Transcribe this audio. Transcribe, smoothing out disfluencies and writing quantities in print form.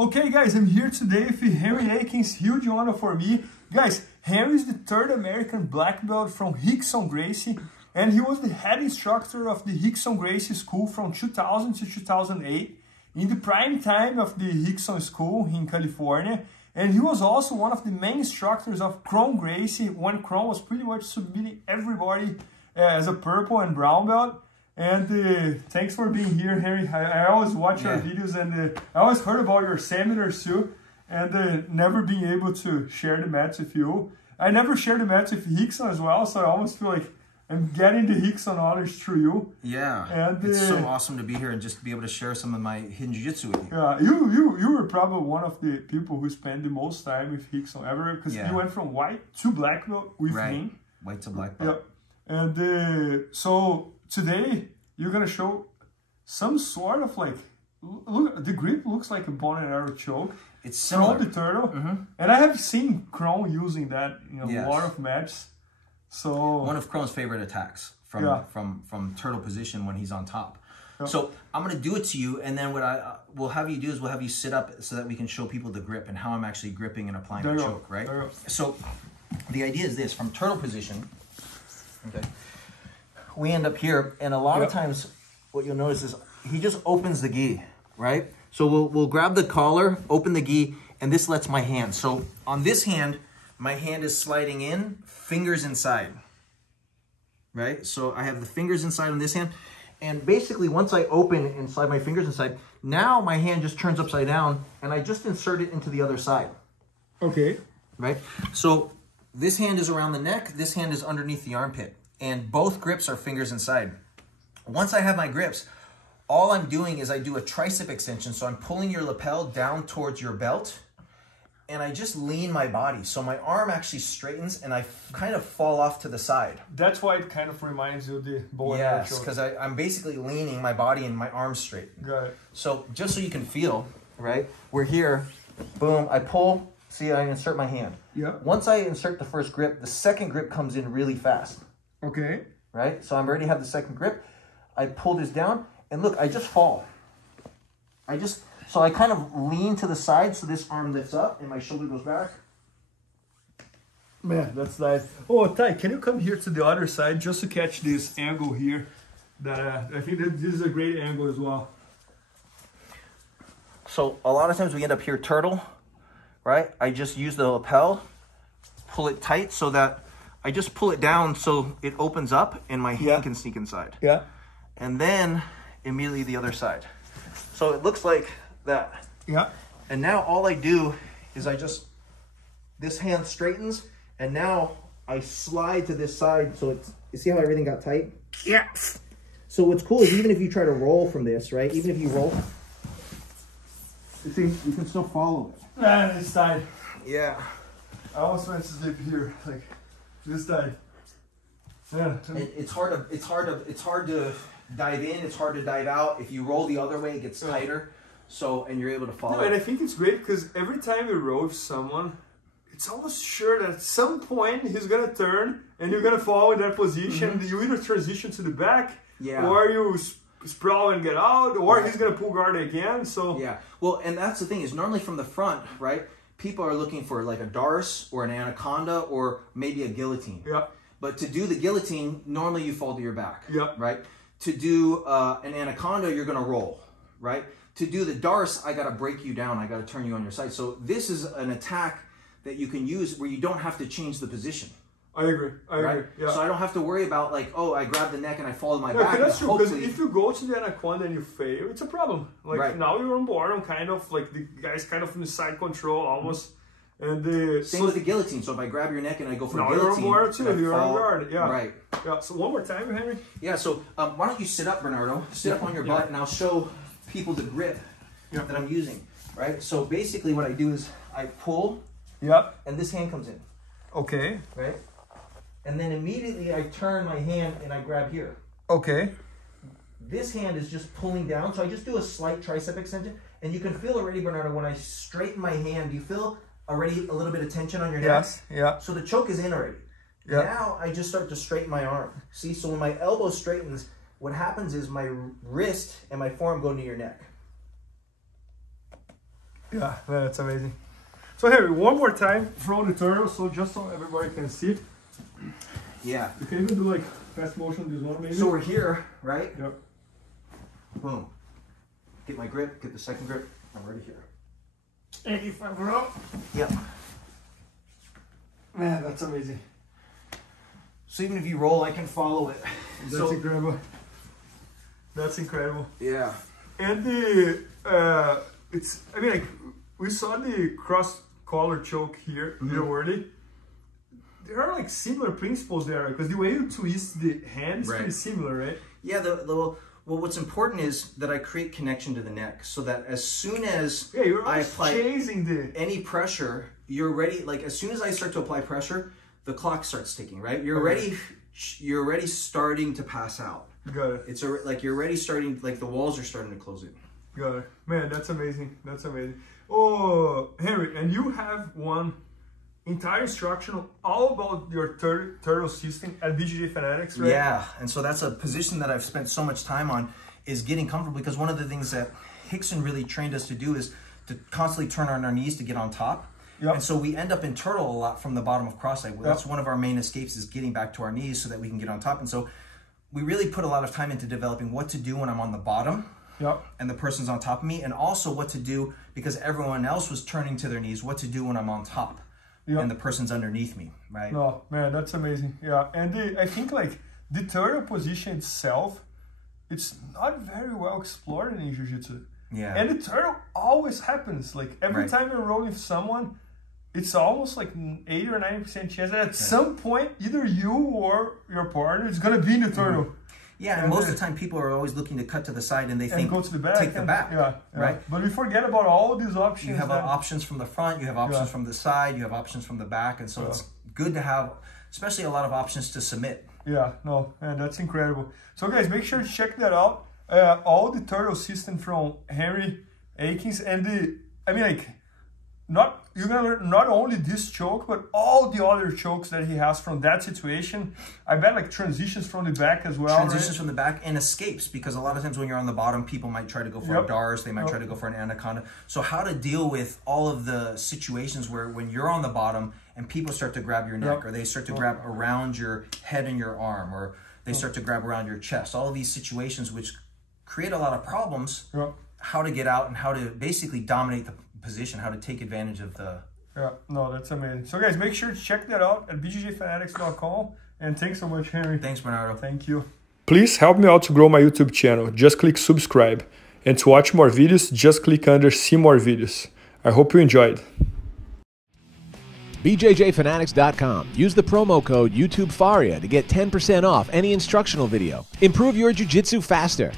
Okay guys, I'm here today with Henry Akins, huge honor for me. Guys, Henry is the third American black belt from Rickson Gracie, and he was the head instructor of the Rickson Gracie School from 2000 to 2008, in the prime time of the Rickson School in California. And he was also one of the main instructors of Kron Gracie, when Kron was pretty much submitting everybody as a purple and brown belt. And thanks for being here, Henry. I always watch your videos, and I always heard about your seminars too, and never being able to share the mats with you. I never shared the mats with Rickson as well, so I almost feel like I'm getting the Rickson knowledge through you. Yeah, and it's so awesome to be here and just be able to share some of my hidden jiu-jitsu with you. Yeah, you were probably one of the people who spent the most time with Rickson ever, because you went from white to black belt with me. White to black belt. Yeah, and so today you're gonna show some sort of like, look, the grip looks like a bone and arrow choke. It's similar. From the turtle, and I have seen Kron using that in a lot of matches. So one of Kron's favorite attacks from turtle position when he's on top. So I'm gonna do it to you, and then what we'll have you do is we'll have you sit up so that we can show people the grip and how I'm actually gripping and applying the choke, right? So the idea is this: from turtle position, we end up here, and a lot of times what you'll notice is he just opens the gi, right? So we'll grab the collar, open the gi, and this lets my hand. So on this hand, my hand is sliding in, fingers inside, right? So I have the fingers inside on this hand, and basically once I open and slide my fingers inside, now my hand just turns upside down, and I just insert it into the other side. Okay. Right? So this hand is around the neck, this hand is underneath the armpit, and both grips are fingers inside. Once I have my grips, all I'm doing is I do a tricep extension. So I'm pulling your lapel down towards your belt, and I just lean my body. So my arm actually straightens, and I kind of fall off to the side. That's why it kind of reminds you of the bow and arrow choke. Yes, because I'm basically leaning my body and my arms straight. Got it. So just so you can feel, right? We're here, boom, I pull, see, I insert my hand. Yeah. Once I insert the first grip, the second grip comes in really fast. Okay. Right? So I already have the second grip. I pull this down, and look, I just fall. So I kind of lean to the side so this arm lifts up and my shoulder goes back. Man, that's nice. Oh, Ty, can you come here to the other side just to catch this angle here? That I think that this is a great angle as well. So a lot of times we end up here turtle, right? I just use the lapel, pull it tight so that I just pull it down so it opens up and my hand can sneak inside. Yeah. And then immediately the other side. So it looks like that. Yeah. And now all I do is this hand straightens, and now I slide to this side. So you see how everything got tight? Yes. So what's cool is even if you try to roll from this, right? Even if you roll, you see, you can still follow it. Man, this side. Yeah. I almost went to sleep here, like this side. Yeah. It's hard to dive in, it's hard to dive out. If you roll the other way, it gets tighter. So, and you're able to follow. No, and I think it's great because every time you roll with someone, it's almost sure that at some point he's gonna turn and you're gonna fall in that position. You either transition to the back, or you sprawl and get out, or he's gonna pull guard again. So well, and that's the thing is normally from the front, right? People are looking for like a Darce or an Anaconda or maybe a guillotine. Yeah. But to do the guillotine, normally you fall to your back. Yeah. Right. To do an Anaconda, you're gonna roll. Right. To do the Darce, I gotta break you down. I gotta turn you on your side. So this is an attack that you can use where you don't have to change the position. I agree. I agree. Yeah. So I don't have to worry about like, oh, I grab the neck and I fall to my back. That's true. Because if you go to the Anaconda and you fail, it's a problem. Like now you're on board on kind of like the guy's kind of in the side control almost. And same with the guillotine. So if I grab your neck and I go for now guillotine, you're on board too. You're on guard. Yeah. Right. Yeah. So one more time, Henry. Yeah. So why don't you sit up, Bernardo? Sit up on your butt, and I'll show people the grip that I'm using. Right. So basically, what I do is I pull. Yep. And this hand comes in. Okay. Right. And then immediately I turn my hand and I grab here. Okay. This hand is just pulling down, so I just do a slight tricep extension, and you can feel already, Bernardo, when I straighten my hand. Do you feel already a little bit of tension on your neck? Yes. Yeah. So the choke is in already. Yeah. Now I just start to straighten my arm. See, so when my elbow straightens, what happens is my wrist and my forearm go into your neck. Yeah, man, that's amazing. So Harry, one more time from the turtle, so just so everybody can see. Yeah. You can even do like fast motion this one maybe. So we're here, right? Yep. Boom. Get my grip, get the second grip. I'm already here. 85 row. Yep. Man, that's amazing. So even if you roll, I can follow it. That's incredible. That's incredible. Yeah. And the it's, I mean, like we saw the cross collar choke here, here already. There are like similar principles there because the way you twist the hand is pretty similar, right? Yeah. Well, what's important is that I create connection to the neck, so that as soon as I apply any pressure, you're ready. Like as soon as I start to apply pressure, the clock starts ticking, right? You're ready. You're already starting to pass out. Got it. It's like you're already starting. Like the walls are starting to close in. Got it. Man, that's amazing. That's amazing. Oh, Henry, and you have one entire instructional all about your turtle system at BJJ Fanatics, right? Yeah, and so that's a position that I've spent so much time on, is getting comfortable, because one of the things that Rickson really trained us to do is to constantly turn on our knees to get on top. Yep. And so we end up in turtle a lot from the bottom of cross leg. That's one of our main escapes, is getting back to our knees so that we can get on top. And so we really put a lot of time into developing what to do when I'm on the bottom. Yep. And the person's on top of me, and also what to do because everyone else was turning to their knees, what to do when I'm on top. Yep. And the person's underneath me, right? No, man, that's amazing. Yeah, and I think like the turtle position itself, it's not very well explored in Jiu-Jitsu. Yeah. And the turtle always happens. Like every time you're rolling someone, it's almost like 80 or 90% chance that at some point, either you or your partner is going to be in the turtle. Yeah, and most of the time people are always looking to cut to the side and they think, go to the back, take the back, right? But we forget about all these options. You have options from the front, you have options from the side, you have options from the back, and so it's good to have, especially a lot of options to submit. Yeah, no, man, that's incredible. So guys, make sure to check that out. All the turtle system from Henry Akins, and I mean, like, you're gonna learn not only this choke, but all the other chokes that he has from that situation. I bet like transitions from the back as well. Transitions from the back and escapes, because a lot of times when you're on the bottom, people might try to go for a Dars, they might try to go for an anaconda. So how to deal with all of the situations where when you're on the bottom and people start to grab your neck, or they start to grab around your head and your arm, or they start to grab around your chest. All of these situations which create a lot of problems, how to get out and how to basically dominate the position, how to take advantage of the... Yeah, no, that's amazing. So guys, make sure to check that out at bjjfanatics.com, and thanks so much, Henry. Thanks, Bernardo. Thank you. Please help me out to grow my YouTube channel. Just click subscribe, and to watch more videos, just click under see more videos. I hope you enjoyed. BJJFanatics.com. Use the promo code YouTubeFaria to get 10% off any instructional video. Improve your jiu-jitsu faster.